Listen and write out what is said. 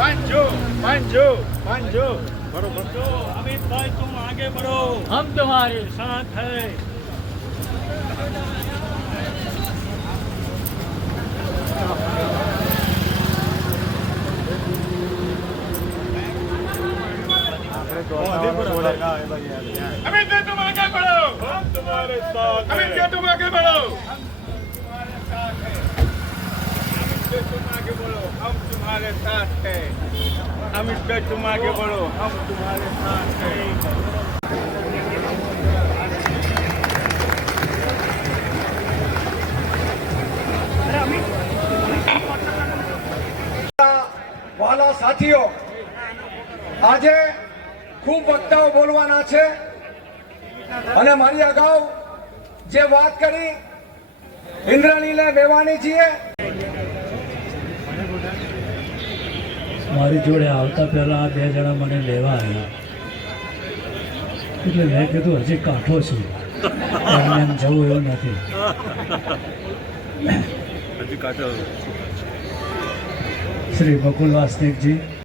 પાંચો પાંચો પાંચો બરોબર. તો અમિત ભાઈ તું આગે બરો. હમ તમારે. સાથ હૈ. અમિત ભાઈ તું આગે બરો. હમ તમારે સાથ तुम्हारे साथ हैं अमित से तुम आगे बढ़ो हम तुम्हारे साथ हैं વાલા સાથીઓ આજે ખૂબ વક્તાઓ બોલવાના છે અને મારી અગાઉ જે વાત કરી ઇન્દ્રનીલે મેવાણીજીએ મારી જોડે આવતા પહેલાં આ બે જણા મને લેવા આવ્યા. એટલે મેં કીધું હજી કાંઠો છું. એમને એમ જવું એવું નથી. શ્રી બકુલ વાસનિકજી.